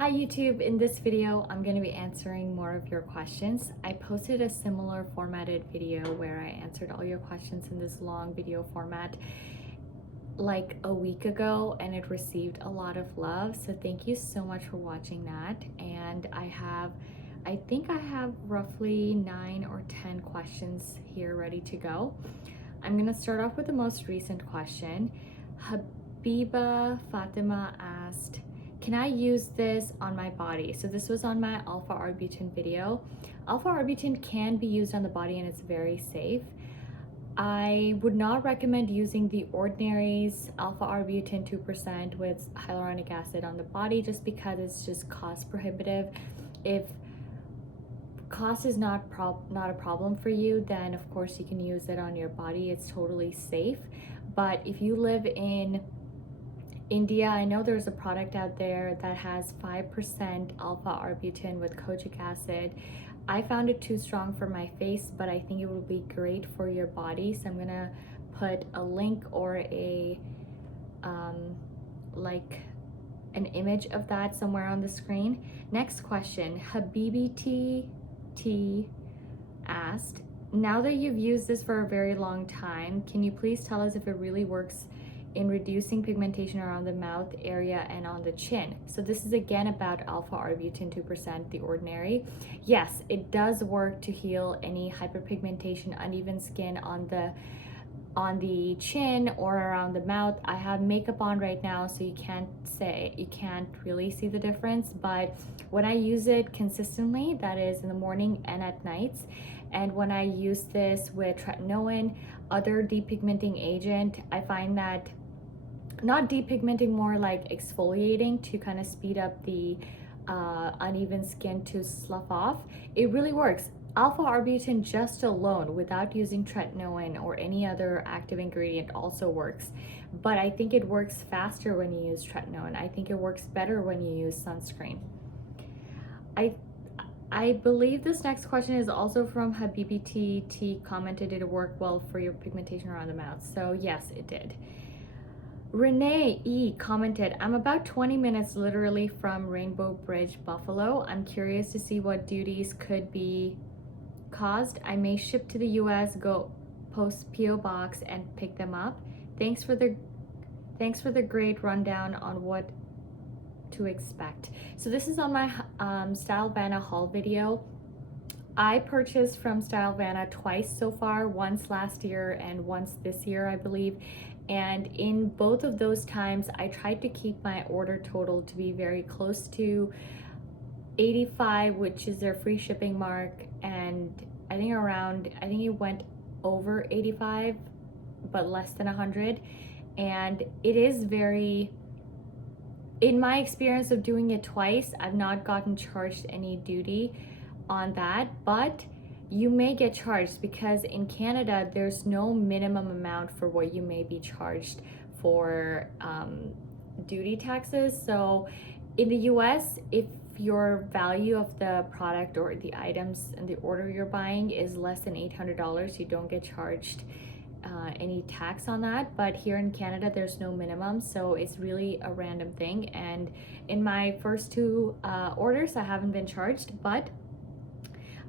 Hi YouTube, in this video I'm going to be answering more of your questions. I posted a similar formatted video where I answered all your questions in this long video format like a week ago, and it received a lot of love, so thank you so much for watching that. And I think I have roughly 9 or 10 questions here ready to go. I'm going to start off with the most recent question. Habiba Fatima asked, can I use this on my body? So this was on my alpha arbutin video. Alpha arbutin can be used on the body and it's very safe. I would not recommend using the Ordinary's alpha arbutin 2% with hyaluronic acid on the body just because it's just cost prohibitive. If cost is not a problem for you, then of course you can use it on your body. It's totally safe. But if you live in India, I know there's a product out there that has 5% alpha arbutin with kojic acid. I found it too strong for my face, but I think it would be great for your body. So I'm gonna put a link or a like an image of that somewhere on the screen. Next question, Habibi T asked, now that you've used this for a very long time, can you please tell us if it really works in reducing pigmentation around the mouth area and on the chin? So this is again about alpha arbutin 2%, the Ordinary. Yes, it does work to heal any hyperpigmentation, uneven skin on the chin or around the mouth. I have makeup on right now, so you can't really see the difference, but when I use it consistently, that is in the morning and at nights, and when I use this with tretinoin, other depigmenting agent, I find that not depigmenting, more like exfoliating to kind of speed up the uneven skin to slough off, it really works. Alpha arbutin just alone without using tretinoin or any other active ingredient also works, but I think it works faster when you use tretinoin. I think it works better when you use sunscreen. I believe this next question is also from Habibi T commented, did it work well for your pigmentation around the mouth? So yes, it did. Renee E commented, I'm about 20 minutes literally from Rainbow Bridge, Buffalo. I'm curious to see what duties could be caused. I may ship to the US, go post PO box and pick them up. Thanks for the great rundown on what to expect. So this is on my Stylevanna haul video. I purchased from Stylevanna twice so far, once last year and once this year, I believe. And in both of those times, I tried to keep my order total to be very close to 85, which is their free shipping mark. And I think it went over 85, but less than 100. And it is very, in my experience of doing it twice, I've not gotten charged any duty on that, but you may get charged because in Canada there's no minimum amount for what you may be charged for duty taxes. So in the US, if your value of the product or the items and the order you're buying is less than $800, you don't get charged any tax on that. But here in Canada there's no minimum, so it's really a random thing. And in my first two orders I haven't been charged, but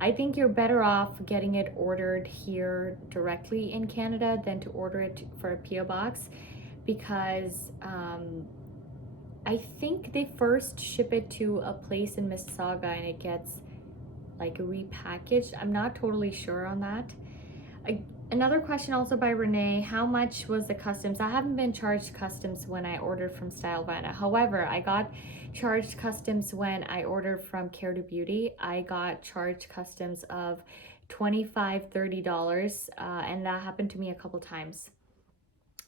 I think you're better off getting it ordered here directly in Canada than to order it for a PO box, because I think they first ship it to a place in Mississauga and it gets like repackaged. I'm not totally sure on that. Another question also by Renee, how much was the customs? I haven't been charged customs when I ordered from Stylevanna. However, I got charged customs when I ordered from Care to Beauty. I got charged customs of $25, $30, and that happened to me a couple times.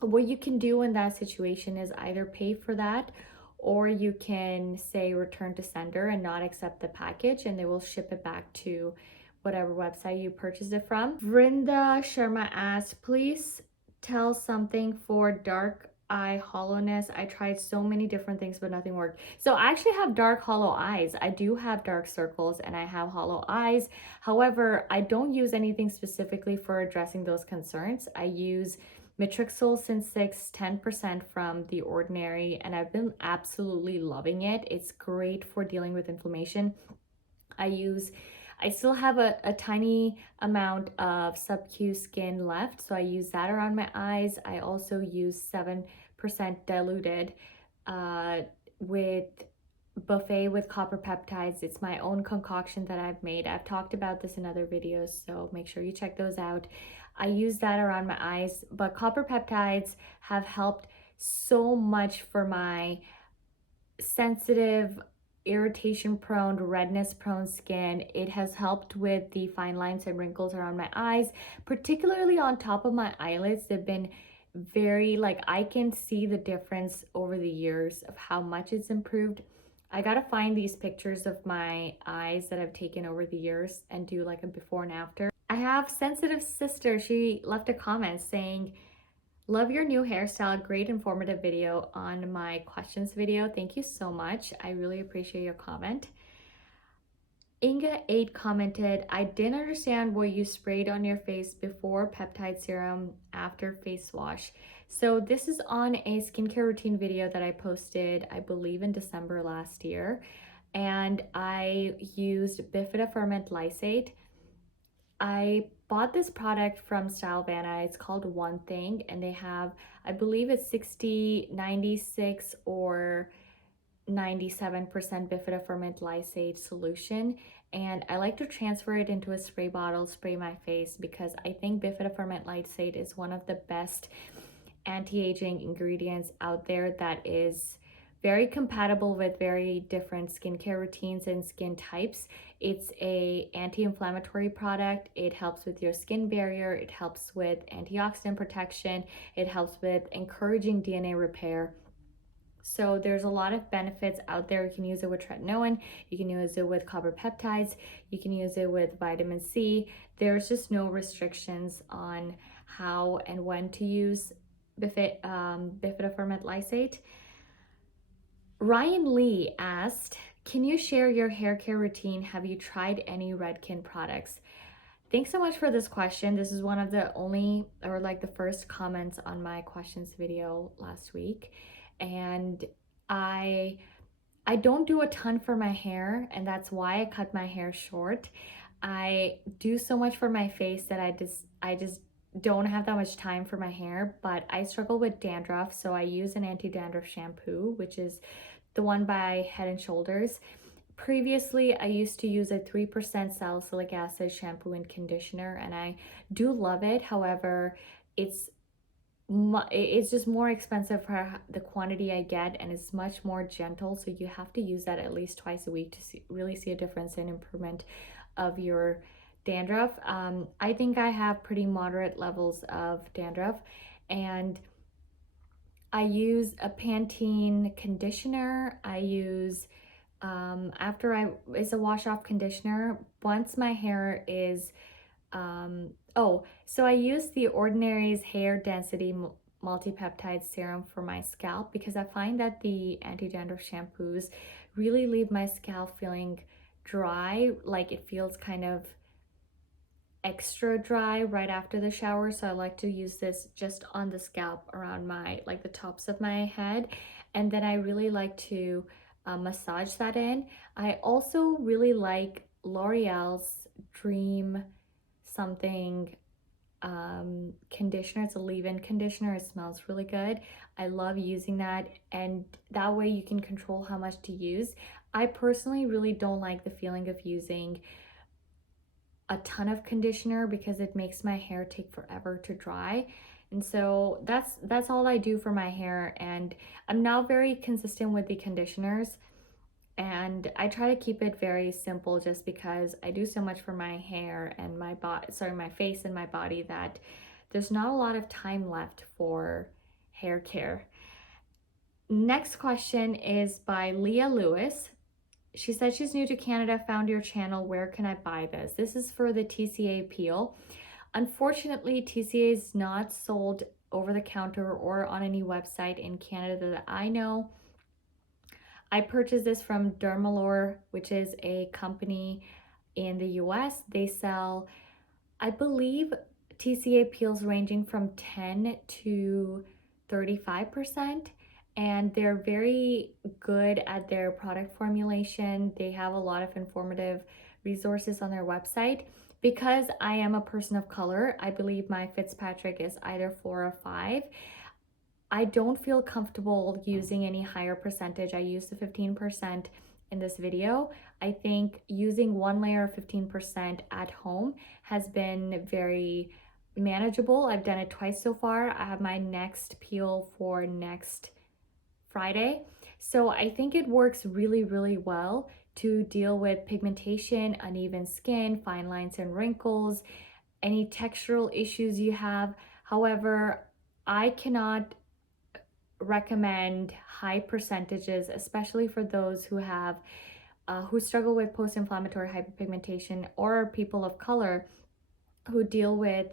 What you can do in that situation is either pay for that, or you can say return to sender and not accept the package, and they will ship it back to whatever website you purchased it from. Vrinda Sharma asked, please tell something for dark eye hollowness. I tried so many different things, but nothing worked. So I actually have dark hollow eyes. I do have dark circles and I have hollow eyes. However, I don't use anything specifically for addressing those concerns. I use Matrixyl Sin-6, 10% from The Ordinary, and I've been absolutely loving it. It's great for dealing with inflammation. I still have a tiny amount of sub-Q skin left, so I use that around my eyes. I also use 7% diluted uh, with Buffet with copper peptides. It's my own concoction that I've made. I've talked about this in other videos, so make sure you check those out. I use that around my eyes, but copper peptides have helped so much for my sensitive, irritation prone, redness prone skin. It has helped with the fine lines and wrinkles around my eyes, particularly on top of my eyelids. They've been very, like, I can see the difference over the years of how much it's improved. I gotta find these pictures of my eyes that I've taken over the years and do like a before and after. I have Sensitive Sister. She left a comment saying, love your new hairstyle, great informative video on my questions video. Thank you so much. I really appreciate your comment. Inga8 commented, I didn't understand what you sprayed on your face before peptide serum after face wash. So this is on a skincare routine video that I posted, I believe in December last year. And I used Bifidoferment Lysate. I bought this product from Stylevana. It's called One Thing, and they have, I believe it's 60, 96, or 97% Bifidoferment Lysate solution. And I like to transfer it into a spray bottle, spray my face, because I think Bifidoferment Lysate is one of the best anti-aging ingredients out there that is very compatible with very different skincare routines and skin types. It's a anti-inflammatory product. It helps with your skin barrier. It helps with antioxidant protection. It helps with encouraging DNA repair. So there's a lot of benefits out there. You can use it with tretinoin, you can use it with copper peptides, you can use it with vitamin C. There's just no restrictions on how and when to use Bifidoferment Lysate. Ryan Lee asked, can you share your hair care routine? Have you tried any Redken products? Thanks so much for this question. This is one of the only, or like the first comments on my questions video last week. And I don't do a ton for my hair, and that's why I cut my hair short. I do so much for my face that I just don't have that much time for my hair, but I struggle with dandruff, so I use an anti-dandruff shampoo, which is the one by Head and Shoulders. Previously, I used to use a 3% salicylic acid shampoo and conditioner, and I do love it. However, it's just more expensive for the quantity I get, and it's much more gentle, so you have to use that at least twice a week to really see a difference in improvement of your dandruff. I think I have pretty moderate levels of dandruff, and I use a Pantene conditioner. I use it's a wash off conditioner. Once my hair is so I use the Ordinary's hair density multi-peptide serum for my scalp, because I find that the anti-dandruff shampoos really leave my scalp feeling dry, like it feels kind of extra dry right after the shower. So I like to use this just on the scalp around my, like the tops of my head, and then I really like to massage that in. I also really like L'Oreal's Dream something conditioner. It's a leave-in conditioner. It smells really good. I love using that, and that way you can control how much to use. I personally really don't like the feeling of using a ton of conditioner because it makes my hair take forever to dry. And so that's all I do for my hair, and I'm now very consistent with the conditioners, and I try to keep it very simple just because I do so much for my hair and my face and my body that there's not a lot of time left for hair care. Next question is by Leah Lewis. She said she's new to Canada, found your channel. Where can I buy this? This is for the TCA Peel. Unfortunately, TCA is not sold over the counter or on any website in Canada that I know. I purchased this from Dermalore, which is a company in the US. They sell, I believe, TCA peels ranging from 10 to 35%, and they're very good at their product formulation. They have a lot of informative resources on their website. Because I am a person of color, I believe my Fitzpatrick is either 4 or 5. I don't feel comfortable using any higher percentage. I used the 15% in this video. I think using one layer of 15% at home has been very manageable. I've done it twice so far. I have my next peel for next Friday. So I think it works really, really well to deal with pigmentation, uneven skin, fine lines and wrinkles, any textural issues you have. However, I cannot recommend high percentages, especially for those who have who struggle with post-inflammatory hyperpigmentation or people of color who deal with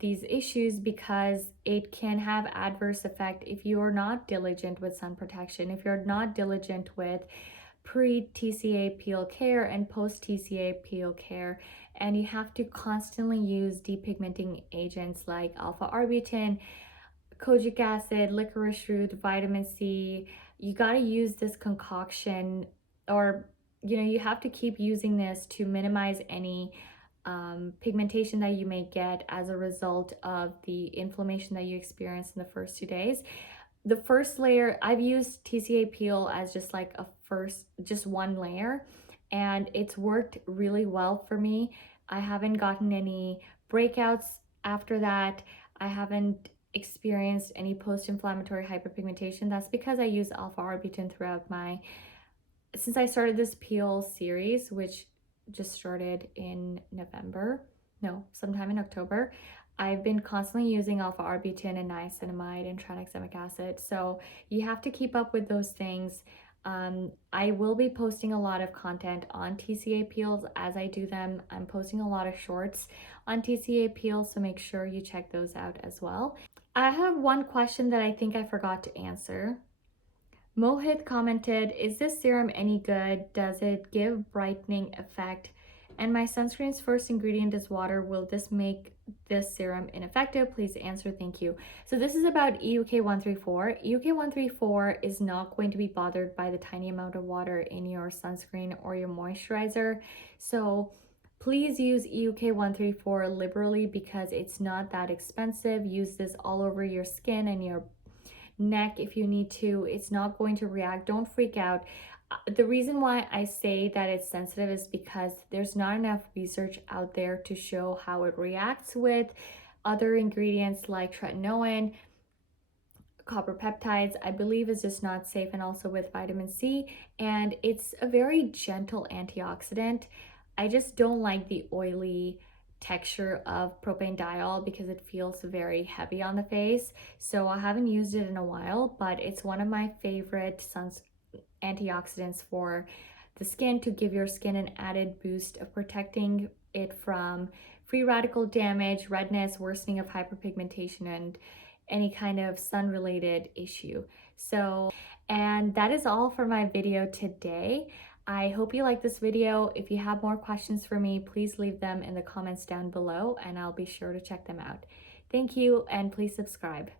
these issues, because it can have adverse effect if you're not diligent with sun protection, if you're not diligent with pre-TCA peel care and post-TCA peel care, and you have to constantly use depigmenting agents like alpha-arbutin, kojic acid, licorice root, vitamin C. You got to use this concoction, or you have to keep using this to minimize any pigmentation that you may get as a result of the inflammation that you experience in the first 2 days. The first layer, I've used TCA peel as just like just one layer, and it's worked really well for me. I haven't gotten any breakouts after that. I haven't experienced any post-inflammatory hyperpigmentation. That's because I use alpha-arbutin throughout since I started this peel series, which just started in sometime in October. I've been constantly using alpha-arbutin and niacinamide and tranexamic acid. So you have to keep up with those things. I will be posting a lot of content on TCA peels as I do them. I'm posting a lot of shorts on TCA peels, so make sure you check those out as well. I have one question that I think I forgot to answer. Mohit commented, is this serum any good? Does it give brightening effect? And my sunscreen's first ingredient is water. Will this make this serum ineffective? Please answer, thank you. So this is about EUK134. EUK134 is not going to be bothered by the tiny amount of water in your sunscreen or your moisturizer. So please use EUK134 liberally because it's not that expensive. Use this all over your skin and your neck if you need to. It's not going to react. Don't freak out. The reason why I say that it's sensitive is because there's not enough research out there to show how it reacts with other ingredients like tretinoin, copper peptides. I believe is just not safe, and also with vitamin C, and it's a very gentle antioxidant. I just don't like the oily texture of propanediol because it feels very heavy on the face. So I haven't used it in a while, but it's one of my favorite antioxidants for the skin, to give your skin an added boost of protecting it from free radical damage, redness, worsening of hyperpigmentation, and any kind of sun related issue. And that is all for my video today. I hope you like this video. If you have more questions for me, please leave them in the comments down below and I'll be sure to check them out. Thank you, and please subscribe.